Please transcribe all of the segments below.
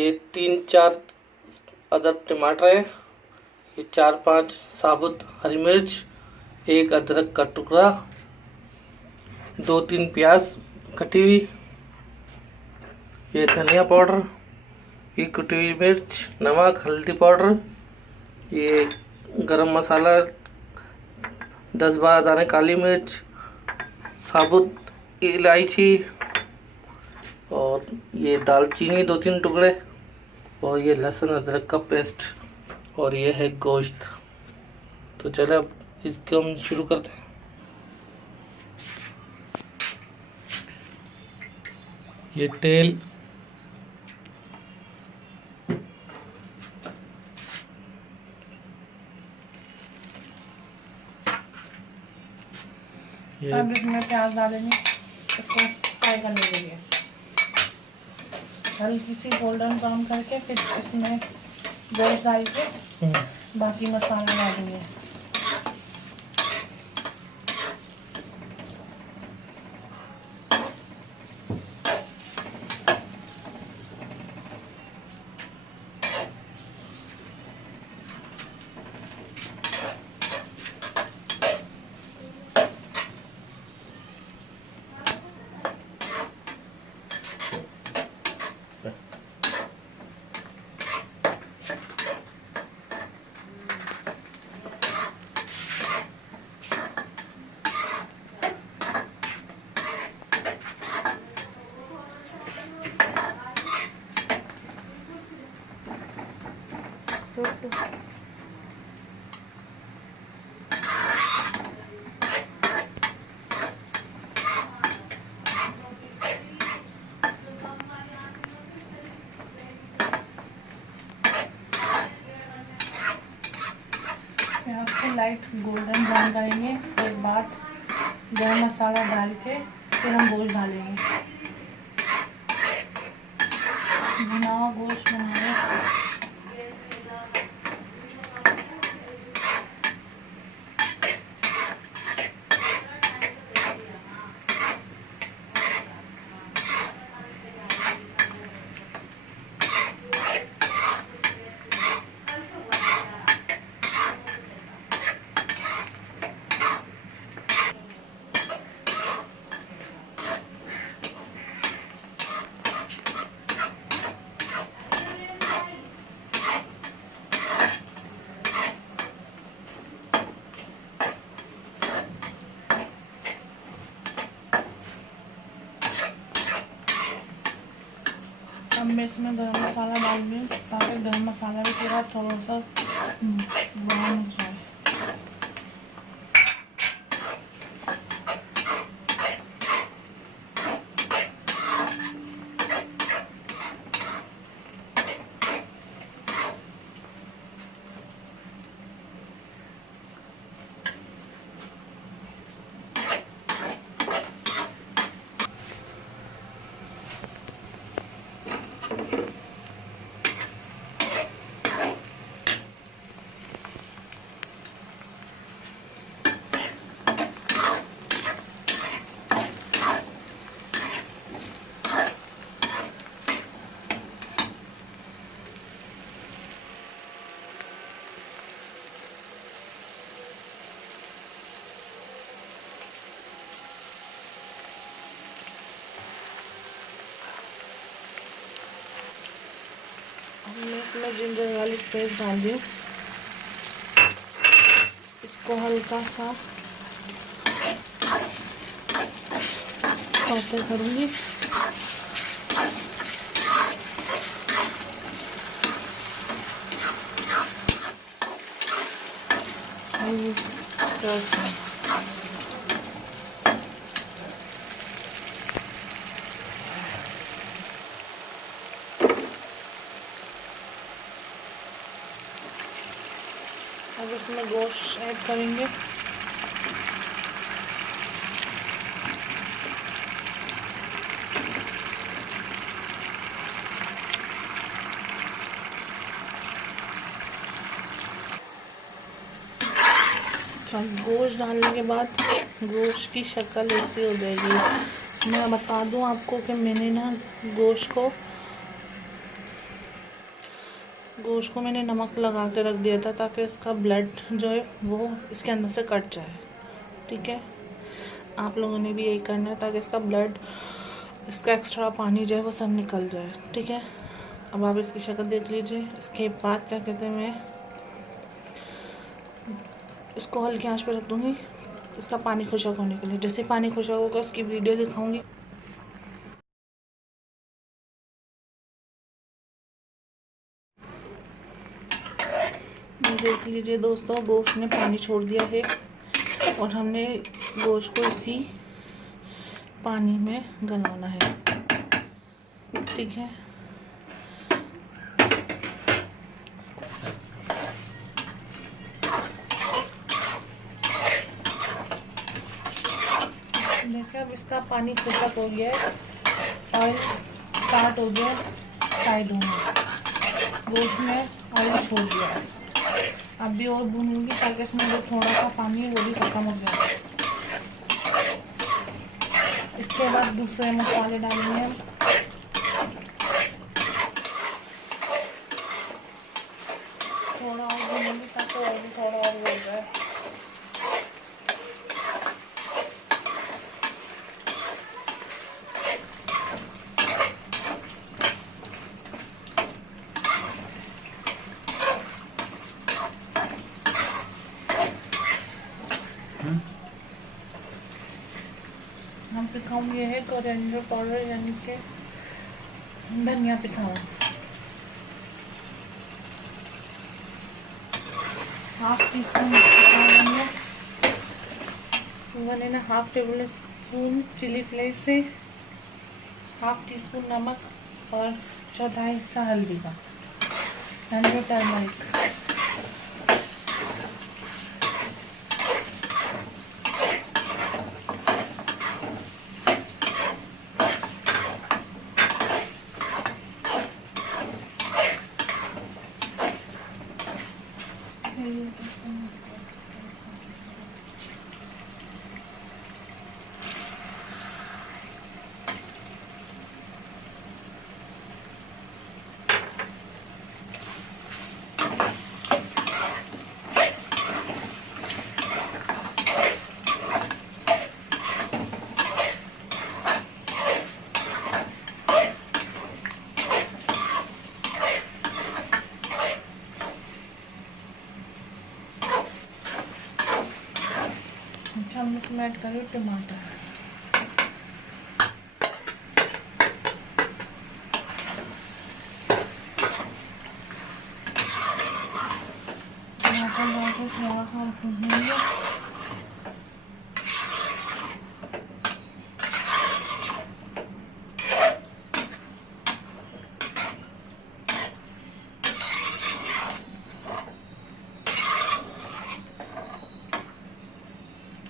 ये 3-4 अदद टमाटर है, ये 4-5 साबुत हरी मिर्च, 1 अदरक का टुकड़ा, 2-3 प्याज कटी हुई, ये धनिया पाउडर, ये कुटी हुई मिर्च, नमक, हल्दी पाउडर, ये गरम मसाला, 10-12 दाने काली मिर्च, साबुत इलायची, और ये दालचीनी 2-3 टुकड़े, और ये लहसुन अदरक का पेस्ट, और ये है गोश्त। तो चलो अब इसको हम शुरू करते हैं। ये तेल, अब इसमें प्याज डालेंगे, इसको फ्राई करने के लिए हल्की सी गोल्डन ब्राउन करके फिर इसमें गोश्त डाल के बाकी मसाला डालेंगे। प्याज को लाइट गोल्डन ब्राउन करेंगे, उसके बाद गरम मसाला डाल के फिर हम गोश्त डालेंगे। भुना हुआ गोश्त बनाएंगे। अब मैं इसमें गरम मसाला डालूंगी ताकि गरम मसाला भी पूरा थोड़ा सा ब्राउन हो जाए। मैं इसमें जिंजर गार्लिक पेस्ट डाल दी, इसको हल्का सा सौते करूँगी। अब इसमें गोश्त ऐड करेंगे। गोश्त डालने के बाद गोश्त की शक्ल ऐसी हो जाएगी। मैं बता दूं आपको कि मैंने ना गोश्त को गोश्त को मैंने नमक लगा के रख दिया था ताकि इसका ब्लड जो है वो इसके अंदर से कट जाए। ठीक है, आप लोगों ने भी यही करना है ताकि इसका ब्लड, इसका एक्स्ट्रा पानी जो है वो सब निकल जाए। ठीक है, अब आप इसकी शक्ल देख लीजिए। इसके बाद क्या कहते हैं, मैं इसको हल्की आंच पे रख दूँगी इसका पानी खुशक होने के लिए। जैसे पानी खुशक होगा उसकी वीडियो दिखाऊंगी। देख लीजिए दोस्तों, गोश्त ने पानी छोड़ दिया है और हमने गोश्त को इसी पानी में गलाना है। ठीक है, देखिए अब इसका पानी खुशक हो गया है, ऑयल स्टार्ट हो गया साइडों में, गोश्त में ऑयल छोड़ दिया है। अब भी और भूनूंगी ताकि इसमें जो थोड़ा सा पानी है वो भी खत्म हो जाए। इसके बाद दूसरे मसाले डालेंगे हम। थोड़ा और भूनूंगी ताकि और भी थोड़ा और हो जाए। हम पिसाऊँ ये है कोरिएंडर पाउडर यानी कि धनिया पिसा हुआ, 1/2 टीस्पून पिसा धनिया, 1.5 टेबल स्पून चिली फ्लेक्स से, 1/2 टीस्पून नमक और 1/4 हिस्सा हल्दी का, यानी टर्मरिक। अच्छा, हम इसमें ऐड करें टमाटर। टमाटर डाल के थोड़ा सा भूनेंगे।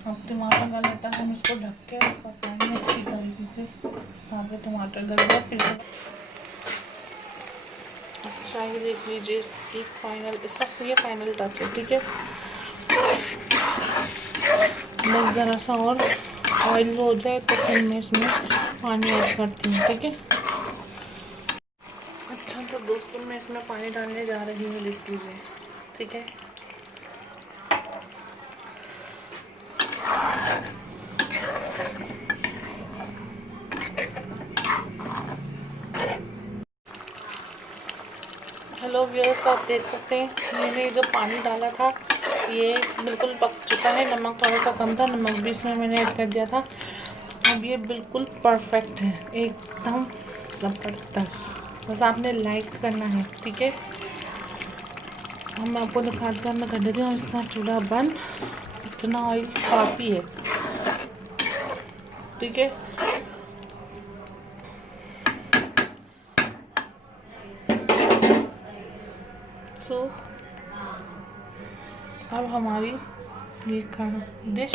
अब टमाटर गलने तक हम इसको ढक के पकाएंगे अच्छी तरीके से ताकि टमाटर गल जाए। फिर अच्छा, ये देख लीजिए इसकी फाइनल, इसका ये फाइनल टच है। ठीक है, बस ज़रा सा और ऑयल हो जाए तो फिर मैं इसमें पानी ऐड करती हूँ। ठीक है, अच्छा तो दोस्तों मैं इसमें पानी डालने जा रही हूँ, देख लीजिए। ठीक है, हेलो व्यूअर्स, आप देख सकते हैं मैंने जो पानी डाला था ये बिल्कुल पक चुका है। नमक थोड़ा सा कम था, नमक भी इसमें मैंने ऐड कर दिया था। अब ये बिल्कुल परफेक्ट है, एकदम ज़बरदस्त। बस आपने लाइक करना है। ठीक है, अब मैं आपको दिखाती हूँ, मैं कर देती हूँ इसका चूल्हा बंद। इतना ऑयल काफ़ी है। ठीक है, सो अब हमारी ये डिश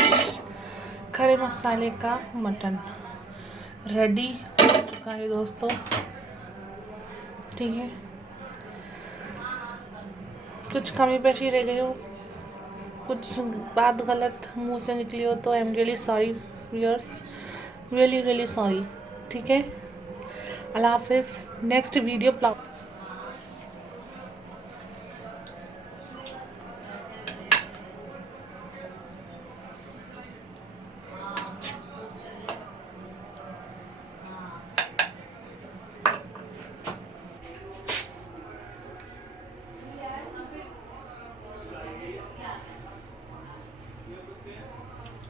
खड़े मसाले का मटन रेडी हो चुका है दोस्तों। ठीक है, कुछ कमी पेशी रह गई हो, कुछ बात गलत मुंह से निकली हो तो I am really sorry viewers, really sorry. ठीक है, अल्लाह हाफिज़। Next video